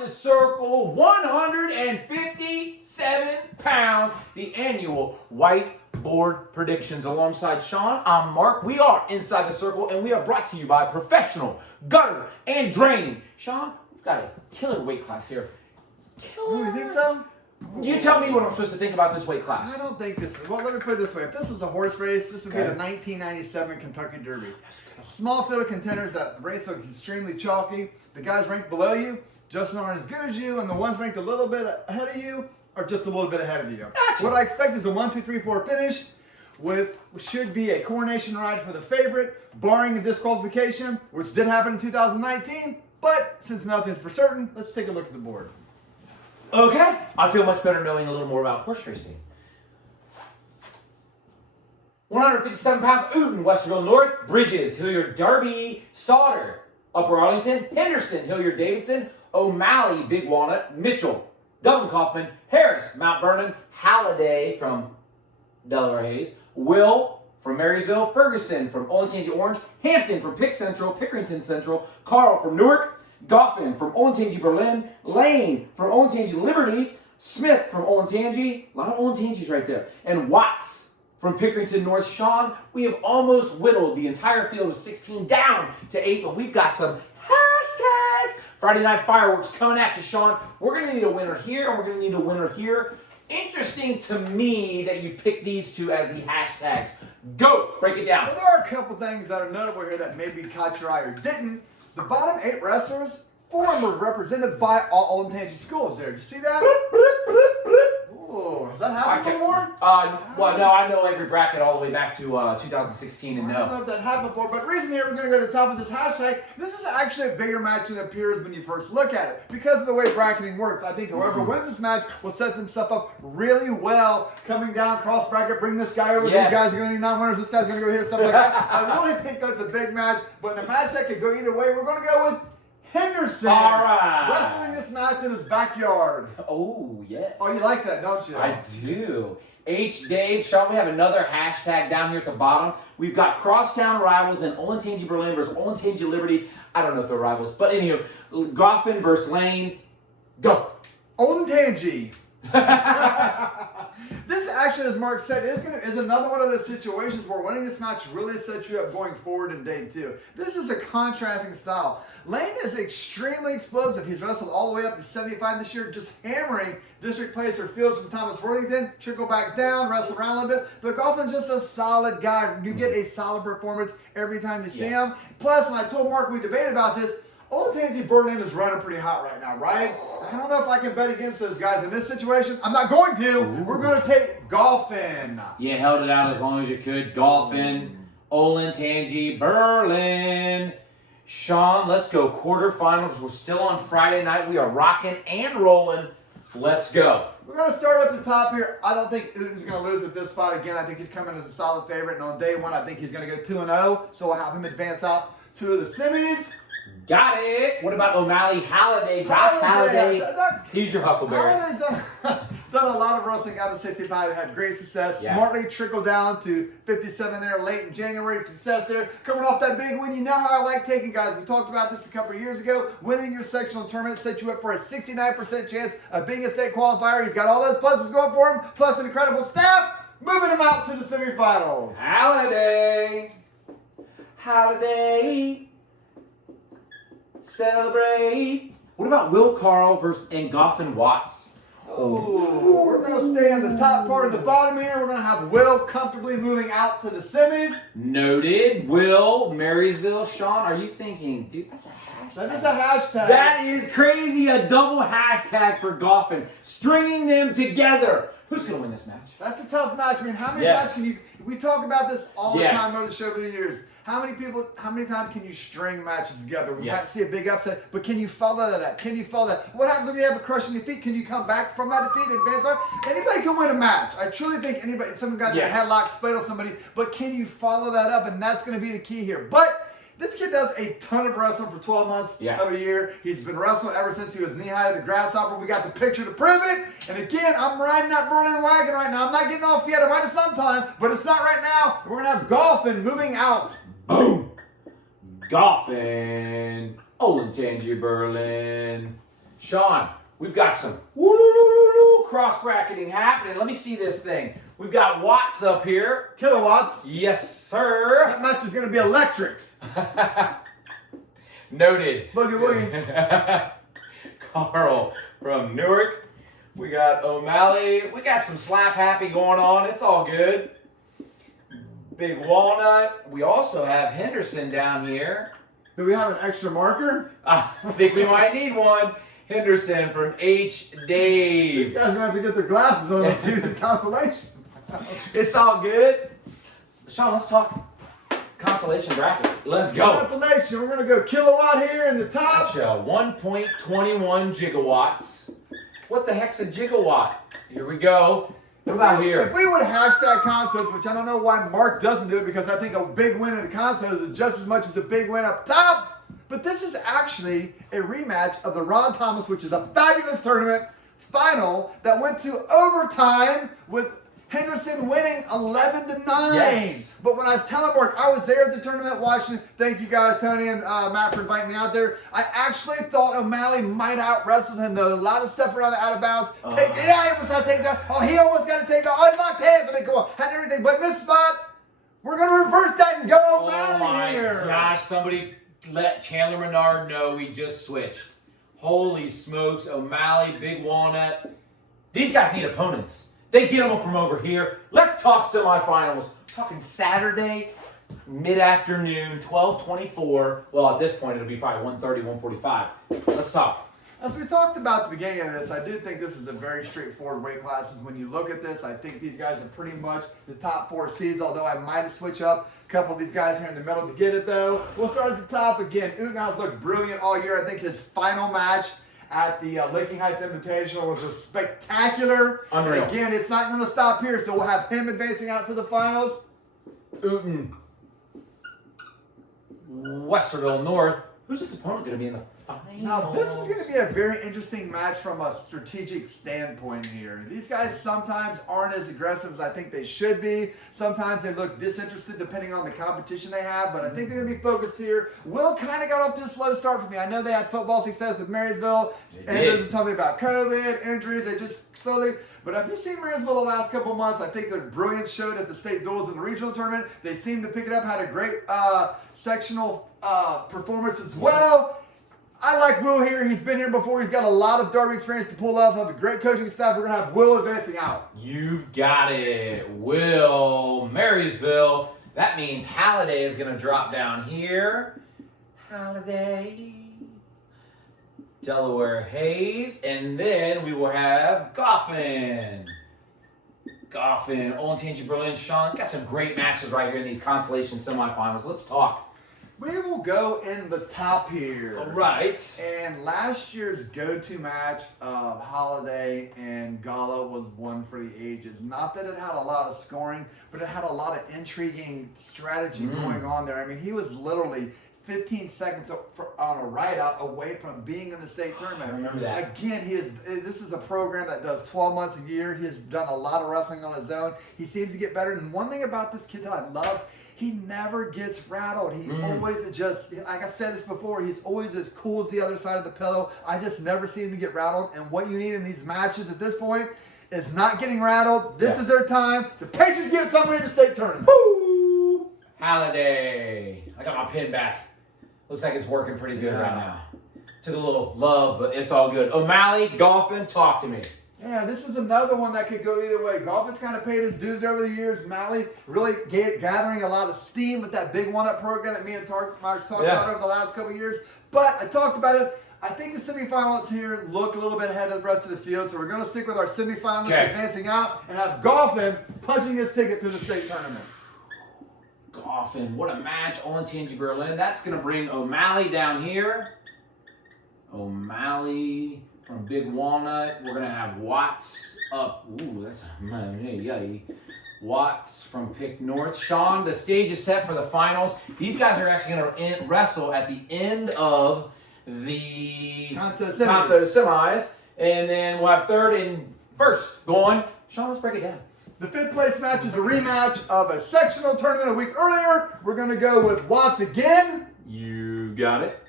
inside the circle, 157 pounds, the annual whiteboard predictions. Alongside Sean, I'm Mark. We are Inside the Circle, and we are brought to you by Professional Gutter and Drain. Sean, we've got a killer weight class here. Killer. You think so? You tell me what I'm supposed to think about this weight I class. don't think this is. Well, let me put it this way. If this was a horse race, this would be Okay. the 1997 Kentucky Derby. A small field of contenders that the race looks extremely chalky. The guys ranked below you just aren't as good as you, and the ones ranked a little bit ahead of you are just a little bit ahead of you. Gotcha. What I expect is a 1, 2, 3, 4 finish with should be a coronation ride for the favorite, barring a disqualification, which did happen in 2019. But since nothing's for certain, let's take a look at the board. Okay, I feel much better knowing a little more about horse racing. 157 pounds, Uten, Westerville North, Bridges, Hilliard, Darby, Sauter, Upper Arlington, Henderson, Hilliard, Davidson, O'Malley, Big Walnut, Mitchell, Dublin Kaufman, Harris, Mount Vernon, Halliday from Delaware Hayes, Will from Marysville, Ferguson from Olentangy Orange, Hampton from Pick Central, Pickerington Central, Carl from Newark, Goffin from Olentangy Berlin, Lane from Olentangy Liberty, Smith from Olentangy, a lot of Olentangys right there, and Watts from Pickerington North. Sean, we have almost whittled the entire field of 16 down to 8, but we've got some hashtags. Friday Night Fireworks coming at you, Sean. We're going to need a winner here, and we're going to need a winner here. Interesting to me that you picked these two as the hashtags. Go, break it down. Well, there are a couple things that are notable here that maybe caught your eye or didn't. The bottom 8 wrestlers, 4 of them were represented by all Olentangy schools there. Did you see that? Oh, has that happened before? Well, no, I know every bracket all the way back to 2016, and I don't know no. if that happened before, but reason here we're going to go to the top of this hashtag. This is actually a bigger match than it appears when you first look at it. Because of the way bracketing works, I think whoever wins this match will set themselves up really well coming down cross bracket, bring this guy over, Yes. these guys are going to be non-winners, this guy's going to go here, stuff like that. I really think that's a big match, but in a match that could go either way, we're going to go with Henderson. All right. Wrestling this match in his backyard. Oh, yes. Oh, you like that, don't you? I do. H. Dave, Sean, we have another hashtag down here at the bottom. We've got crosstown rivals in Olentangy Berlin versus Olentangy Liberty. I don't know if they're rivals, but anywho, Goffin versus Lane. Go. Olentangy. This actually, as Mark said, is another one of those situations where winning this match really sets you up going forward in day 2. This is a contrasting style. Lane is extremely explosive. He's wrestled all the way up to 75 this year, just hammering district placer Fields from Thomas Worthington, trickle back down, wrestle around a little bit. But Goffin's just a solid guy. You get a solid performance every time you see him. Plus, and I told Mark we debated about this, Olentangy Berlin is running pretty hot right now, right? I don't know if I can bet against those guys in this situation. I'm not going to. Ooh. We're going to take Goffin. You held it out as long as you could. Goffin, Olentangy, Berlin. Sean, let's go quarterfinals. We're still on Friday night. We are rocking and rolling. Let's go. We're going to start up at the top here. I don't think Uten's going to lose at this spot again. I think he's coming as a solid favorite. And on day 1, I think he's going to go 2-0. So we'll have him advance out to the semis. Got it. What about O'Malley, Halliday, Doc Halliday? He's your Huckleberry. Halliday's done a lot of wrestling up at 65. Had great success. Yeah. Smartly trickled down to 57 there late in January. Success there. Coming off that big win. You know how I like taking guys. We talked about this a couple of years ago. Winning your sectional tournament sets you up for a 69% chance of being a state qualifier. He's got all those pluses going for him, plus an incredible staff. Moving him out to the semifinals. Halliday. Halliday. Celebrate. What about Will Carl versus and Goffin Watts? Oh, we're going to stay in the top part of the bottom here. We're going to have Will comfortably moving out to the semis. Noted. Will, Marysville. Sean, are you thinking, dude, that's a hashtag. That is a hashtag. That is crazy. A double hashtag for Goffin. Stringing them together. Who's going to win this match? That's a tough match. I mean, how many Yes. times can you... We talk about this all the Yes. time on the show over the years. How many times can you string matches together? We Yeah. might see a big upset, but can you follow that up? Can you follow that? What happens when you have a crushing defeat? Can you come back from that defeat and advance on? Anybody can win a match. I truly think anybody, some guys Yeah. can headlock, split on somebody, but can you follow that up? And that's going to be the key here. But this kid does a ton of wrestling for 12 months of a year. He's been wrestling ever since he was knee-high to the grasshopper. We got the picture to prove it. And again, I'm riding that Berlin wagon right now. I'm not getting off yet. I might have sometime, but it's not right now. We're going to have Goffin moving out. Boom. Goffin. Olentangy Berlin. Sean, we've got some cross bracketing happening. Let me see this thing. We've got watts up here. Kilowatts. Yes, sir. That match is going to be electric. Noted. Boogie woogie. Carl from Newark. We got O'Malley. We got some slap happy going on. It's all good. Big Walnut. We also have Henderson down here. Do we have an extra marker? I think we might need one. Henderson from H. These Dave. guys are going to have to get their glasses on to see this consolation. It's all good. Sean, let's talk consolation bracket. Let's go. Consolation. We're going to go kilowatt here in the top. Gotcha. 1.21 gigawatts. What the heck's a gigawatt? Here we go. What about here? If we would hashtag consoles, which I don't know why Mark doesn't do it, because I think a big win in the consoles is just as much as a big win up top. But this is actually a rematch of the Ron Thomas, which is a fabulous tournament final that went to overtime with Henderson winning 11-9. Yes. But when I was telling Mark, I was there at the tournament watching. Thank you guys, Tony and Matt, for inviting me out there. I actually thought O'Malley might out wrestle him, though. A lot of stuff around the out of bounds. Yeah, he almost got to take down. Oh, he almost got to take down. Oh, he knocked hands. I mean, come on, had everything. But in this spot, we're gonna reverse that and go O'Malley Oh my here. gosh! Somebody let Chandler Menard know we just switched. Holy smokes! O'Malley, Big Walnut. These guys need opponents. They get them from over here. Let's talk semifinals. Talking Saturday, mid-afternoon, 12:24. Well, at this point, it'll be probably 1:30, 1:45. Let's talk. As we talked about at the beginning of this, I do think this is a very straightforward weight classes. When you look at this, I think these guys are pretty much the top 4 seeds, although I might have switched up a couple of these guys here in the middle to get it, though. We'll start at the top again. Utenhouse looked brilliant all year. I think his final match at the Laking Heights Invitational was a spectacular. Unreal. And again, it's not going to stop here, so we'll have him advancing out to the finals. Uten, Westerville North. Who's his opponent going to be in the finals? Now, this is going to be a very interesting match from a strategic standpoint here. These guys sometimes aren't as aggressive as I think they should be. Sometimes they look disinterested depending on the competition they have, but I think they're going to be focused here. Will kind of got off to a slow start for me. I know they had football success with Marysville, and there's a ton about COVID, injuries. They just slowly... But have you seen Marysville the last couple of months? I think their brilliance showed at the state duels in the regional tournament. They seemed to pick it up, had a great sectional performance as well. I like Will here. He's been here before. He's got a lot of Derby experience to pull off. Have a great coaching staff. We're going to have Will advancing out. You've got it. Will, Marysville. That means Halliday is going to drop down here. Halliday. Delaware Hayes. And then we will have Goffin. Goffin, Olentangy Berlin, Sean. Got some great matches right here in these consolation semifinals. Let's talk. We will go in the top here. All right. And last year's go-to match of Holiday and Gala was one for the ages. Not that it had a lot of scoring, but it had a lot of intriguing strategy going on there. I mean, he was literally 15 seconds on a ride-out away from being in the state tournament. I remember that. Again, this is a program that does 12 months a year. He has done a lot of wrestling on his own. He seems to get better. And one thing about this kid that I love, he never gets rattled. He always just, like I said this before, he's always as cool as the other side of the pillow. I just never see him get rattled. And what you need in these matches at this point is not getting rattled. This is their time. The Patriots get somewhere in the state tournament. Woo! Halliday. I got my pin back. Looks like it's working pretty good right now. Took a little love, but it's all good. O'Malley, Golfin, talk to me. Yeah, this is another one that could go either way. Golfin's kind of paid his dues over the years. Malley really gathering a lot of steam with that big one-up program that me and Mark talked about over the last couple of years. But I talked about it. I think the semifinalists here look a little bit ahead of the rest of the field, so we're going to stick with our semifinalists advancing out and have Golfin punching his ticket to the state tournament. Golfin, what a match. Olentangy Berlin. That's going to bring O'Malley down here. O'Malley from Big Walnut. We're going to have Watts up. Ooh, that's a Watts from Pick North. Sean, the stage is set for the finals. These guys are actually going to wrestle at the end of the Conso semis. And then we'll have third and first going. Sean, let's break it down. The 5th place match is a rematch of a sectional tournament a week earlier. We're going to go with Watts again. You got it.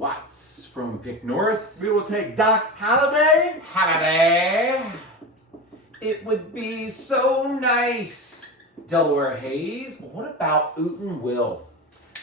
Watts from Pick North. We will take Doc Halliday. Halliday. It would be so nice. Delaware Hayes. What about Ooten Will?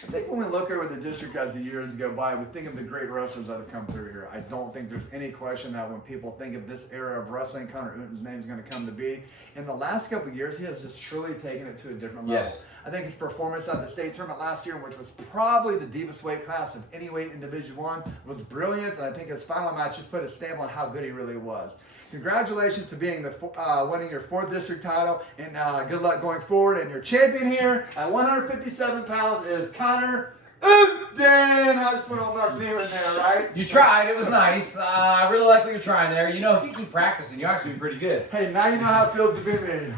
I think when we look over the district as the years go by, we think of the great wrestlers that have come through here. I don't think there's any question that when people think of this era of wrestling, Connor Ooten's name is going to come to be. In the last couple of years, he has just truly taken it to a different level. Yes. I think his performance at the state tournament last year, which was probably the deepest weight class of any weight in Division I, was brilliant. And I think his final match just put a stamp on how good he really was. Congratulations to being winning your 4th district title, and good luck going forward. And your champion here at 157 pounds is Connor Ooten. I just went on Mark Neal in there, right? You tried. It was nice. I really like what you're trying there. You know, if you keep practicing, you'll actually be pretty good. Hey, now you know how it feels to be me.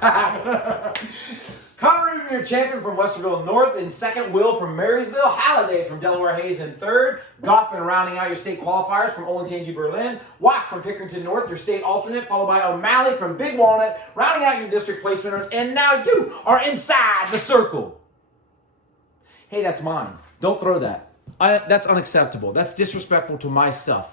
Connor Ooten, your champion from Westerville North. In second, Will from Marysville. Halliday from Delaware Hayes in third. Goffman rounding out your state qualifiers from Olentangy Berlin. Watts from Pickerington North, your state alternate, followed by O'Malley from Big Walnut, rounding out your district place winners. And now you are inside the circle. Hey, that's mine. Don't throw that. That's unacceptable. That's disrespectful to my stuff.